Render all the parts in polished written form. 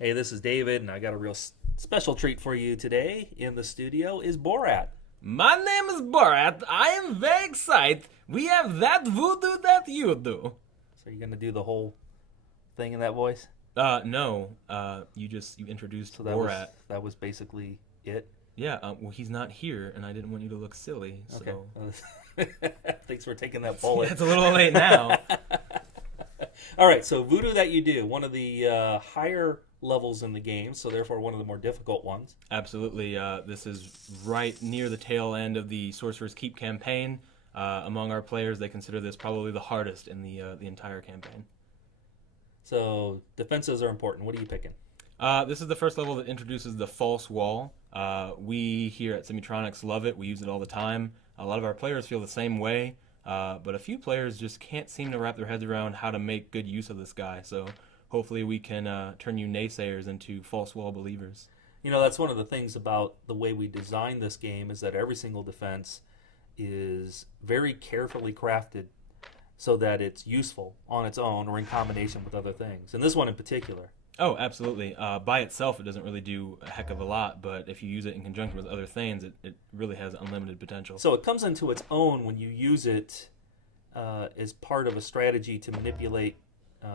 Hey, this is David, and I got a real special treat for you today. In the studio is Borat. My name is Borat. I am very excited. We have that voodoo that you do. So you're gonna do the whole thing in that voice? No. You introduced So Borat. that was basically it. Yeah. Well, he's not here, and I didn't want you to look silly. So. Okay. Thanks for taking that bullet. It's a little late now. All right. So Voodoo That You Do, one of the higher levels in the game, so therefore one of the more difficult ones. Absolutely. This is right near the tail end of the Sorcerer's Keep campaign. Among our players, they consider this probably the hardest in the entire campaign. So defenses are important. What are you picking? This is the first level that introduces the false wall. We here at Simutronics love it. We use it all the time. A lot of our players feel the same way, but a few players just can't seem to wrap their heads around how to make good use of this guy. So hopefully we can turn you naysayers into false wall believers. You know, that's one of the things about the way we design this game is that every single defense is very carefully crafted so that it's useful on its own or in combination with other things. And this one in particular. Oh, absolutely. By itself, it doesn't really do a heck of a lot, but if you use it in conjunction with other things, it really has unlimited potential. So it comes into its own when you use it as part of a strategy to manipulate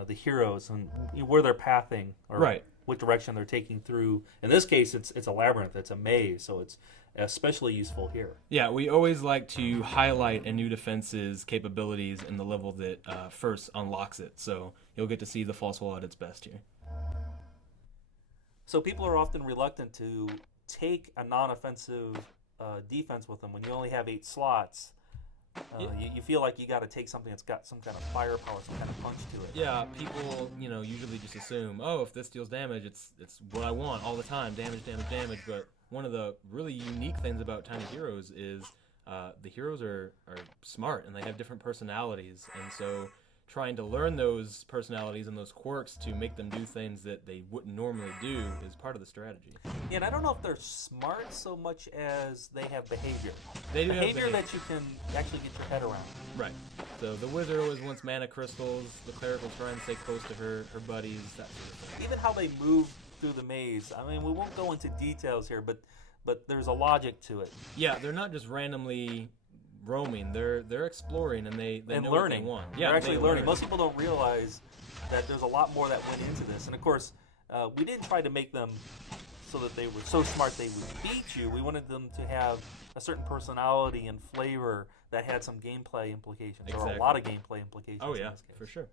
the heroes and where they're pathing or Right. what direction they're taking through. In this case, it's a labyrinth, it's a maze, so it's especially useful here. Yeah, we always like to highlight a new defense's capabilities in the level that first unlocks it, so you'll get to see the false wall at its best here. So people are often reluctant to take a non-offensive defense with them when you only have 8 slots. You feel like you got to take something that's got some kind of firepower, some kind of punch to it. Yeah, people, usually just assume, oh, if this deals damage, it's what I want all the time, damage, damage, damage. But one of the really unique things about Tiny Heroes is the heroes are smart and they have different personalities, and so trying to learn those personalities and those quirks to make them do things that they wouldn't normally do is part of the strategy. Yeah, and I don't know if they're smart so much as they have behavior. They do have Behavior that you can actually get your head around. Right. So the wizard always wants mana crystals, the cleric will try and stay close to her buddies, that sort of thing. Even how they move through the maze. I mean, we won't go into details here, but there's a logic to it. Yeah, they're not just randomly roaming, they're exploring and they And know learning. what they want. Yeah, they're actually learning. learn. Most people don't realize that there's a lot more that went into this. And of course, we didn't try to make them so that they were so smart they would beat you. We wanted them to have a certain personality and flavor that had some gameplay implications, or a lot of gameplay implications. Oh in yeah, this case. for sure.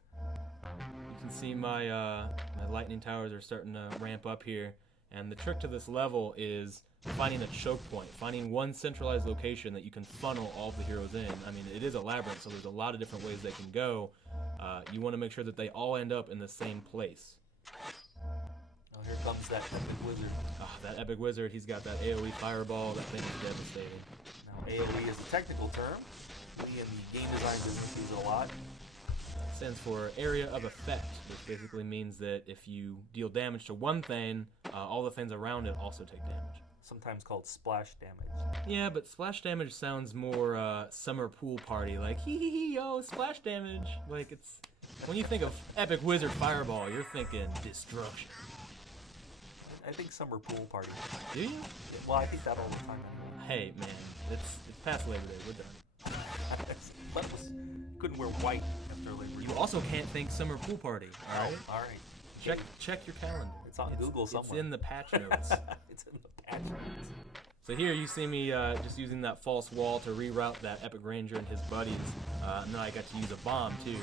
You can see my lightning towers are starting to ramp up here, and the trick to this level is finding a choke point, finding one centralized location that you can funnel all of the heroes in. I mean, it is a labyrinth, so there's a lot of different ways they can go. You want to make sure that they all end up in the same place. Oh, here comes that epic wizard. That epic wizard, he's got that AoE fireball, that thing is devastating. Now, AoE is a technical term. We in the game design business use it a lot. Stands for area of effect, which basically means that if you deal damage to one thing, all the things around it also take damage. Sometimes called splash damage. Yeah, but splash damage sounds more summer pool party, like hee hee hee, oh, splash damage. Like, it's when you think of epic wizard fireball, you're thinking destruction. I think summer pool party. Do you? Yeah, well, I think that all the time anyway. Hey man, it's past Labor Day, we're done. But couldn't wear white after Labor Day. You also can't think summer pool party, all right? All right. Check your calendar. It's on Google somewhere. It's in the patch notes. It's in the patch notes. So here you see me just using that false wall to reroute that epic ranger and his buddies, and then I got to use a bomb too.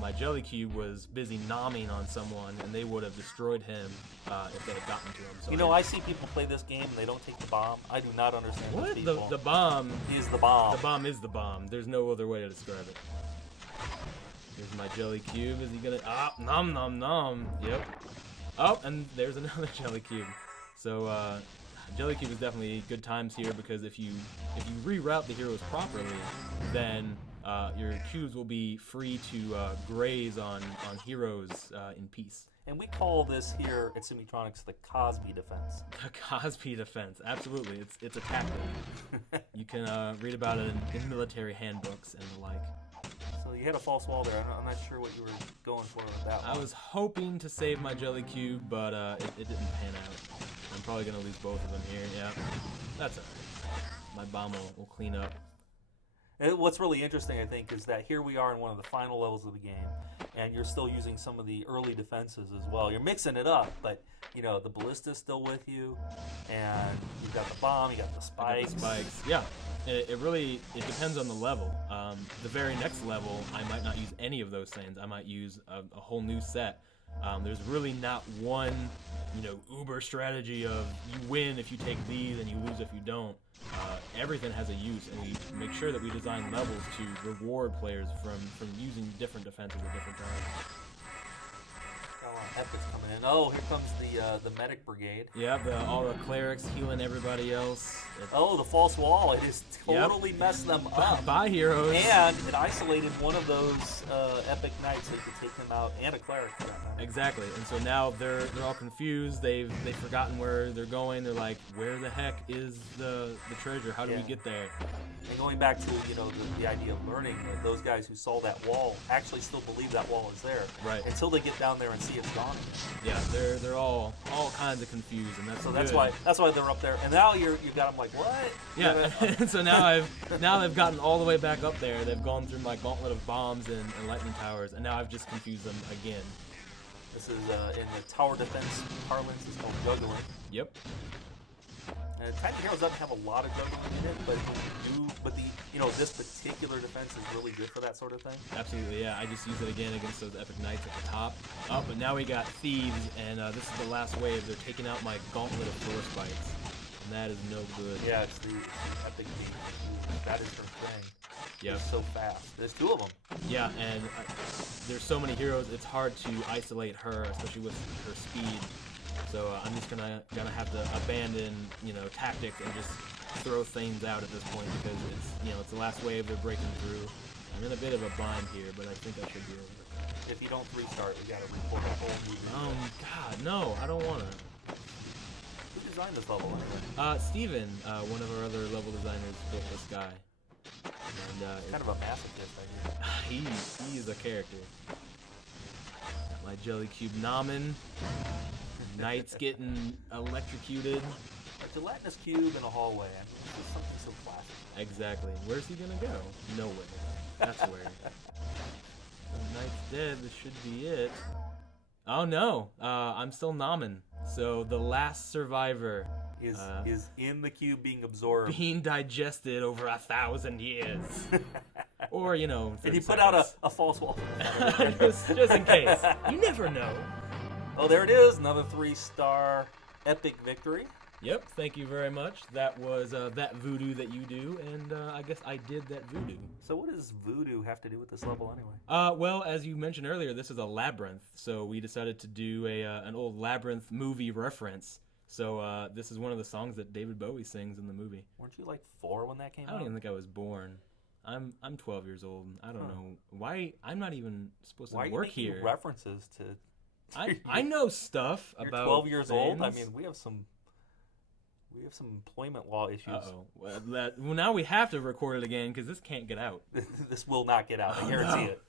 My jelly cube was busy nomming on someone, and they would have destroyed him if they had gotten to him. So You know, I see people play this game and they don't take the bomb. I do not understand what? these people. The bomb is the bomb. The bomb is the bomb. There's no other way to describe it. Here's my jelly cube. Is he gonna nom nom nom? Yep. Oh, and there's another jelly cube. So jelly cube is definitely good times here, because if you reroute the heroes properly, then your cubes will be free to graze on heroes in peace. And we call this here at Simutronics the Cosby defense. The Cosby defense, absolutely. It's a tactic. You can read about it in military handbooks and the like. So you had a false wall there. I'm not sure what you were going for with that one. I was hoping to save my jelly cube, but it didn't pan out. I'm probably gonna lose both of them here. Yeah, that's alright. My bomb will clean up. And what's really interesting, I think, is that here we are in one of the final levels of the game, and you're still using some of the early defenses as well. You're mixing it up, but you know the ballista's still with you, and you've got the bomb, you got the spikes. Yeah. It really depends on the level. The very next level, I might not use any of those things. I might use a whole new set. There's really not one, uber strategy of you win if you take these and you lose if you don't. Everything has a use, and we make sure that we design levels to reward players from using different defenses at different times. Got a lot of epics coming in. Oh, here comes the medic brigade. Yeah, all the clerics healing everybody else. Oh, the false wall. It has totally messed them up. Bye, heroes. And it isolated one of those epic knights so you could take him out, and a cleric for that matter. Exactly. And so now they're all confused. They've forgotten where they're going. They're like, where the heck is the treasure? How do we get there? And going back to the idea of learning, those guys who saw that wall actually still believe that wall is there. Right. Until they get down there and see it's gone. Yeah, they're all kinds of confused, and that's why they're up there. And now you got them like, what? Yeah. And so now they've gotten all the way back up there. They've gone through my gauntlet of bombs and lightning towers, and now I've just confused them again. This is in the tower defense parlance. It's called juggling. Yep. And Tiny Heroes doesn't have a lot of juggling in it, but this particular defense is really good for that sort of thing. Absolutely, yeah. I just use it again against those epic knights at the top. Oh, but now we got thieves, and this is the last wave. They're taking out my gauntlet of floor spikes, and that is no good. Yeah, it's the epic team. That is her thing. Yeah. So fast. There's two of them. Yeah, and there's so many heroes. It's hard to isolate her, especially with her speed. So I'm just gonna have to abandon, tactics and just throw things out at this point because it's the last wave. They're breaking through. I'm in a bit of a bind here, but I think I should be able to. If you don't restart, we gotta report a whole new video. God, no, I don't wanna. Who designed this level anyway? Steven, one of our other level designers, built this guy. And kind of a masochist, I guess. He is a character. Got my jelly cube Namen. Knights getting electrocuted. A gelatinous cube in a hallway. I mean, this is something so classic. Exactly. Where's he gonna go? Nowhere. That's where. The knight's dead. This should be it. Oh no! I'm still Namen. So the last survivor is in the cube being absorbed, being digested over 1,000 years. Or Did he put seconds. out a false wall? just in case. You never know. Oh, there it is. Another 3-star epic victory. Yep, thank you very much. That was That Voodoo That You Do, and I guess I did that voodoo. So what does voodoo have to do with this level anyway? Well, as you mentioned earlier, this is a labyrinth, so we decided to do an old Labyrinth movie reference. So this is one of the songs that David Bowie sings in the movie. Weren't you like 4 when that came out? I don't even think I was born. I'm 12 years old. I don't know why. I'm not even supposed to work here. Why are you making references to... I know stuff You're about 12 years things. old? I mean, we have some employment law issues. Uh-oh. Well, now we have to record it again because this can't get out. This will not get out. I guarantee it.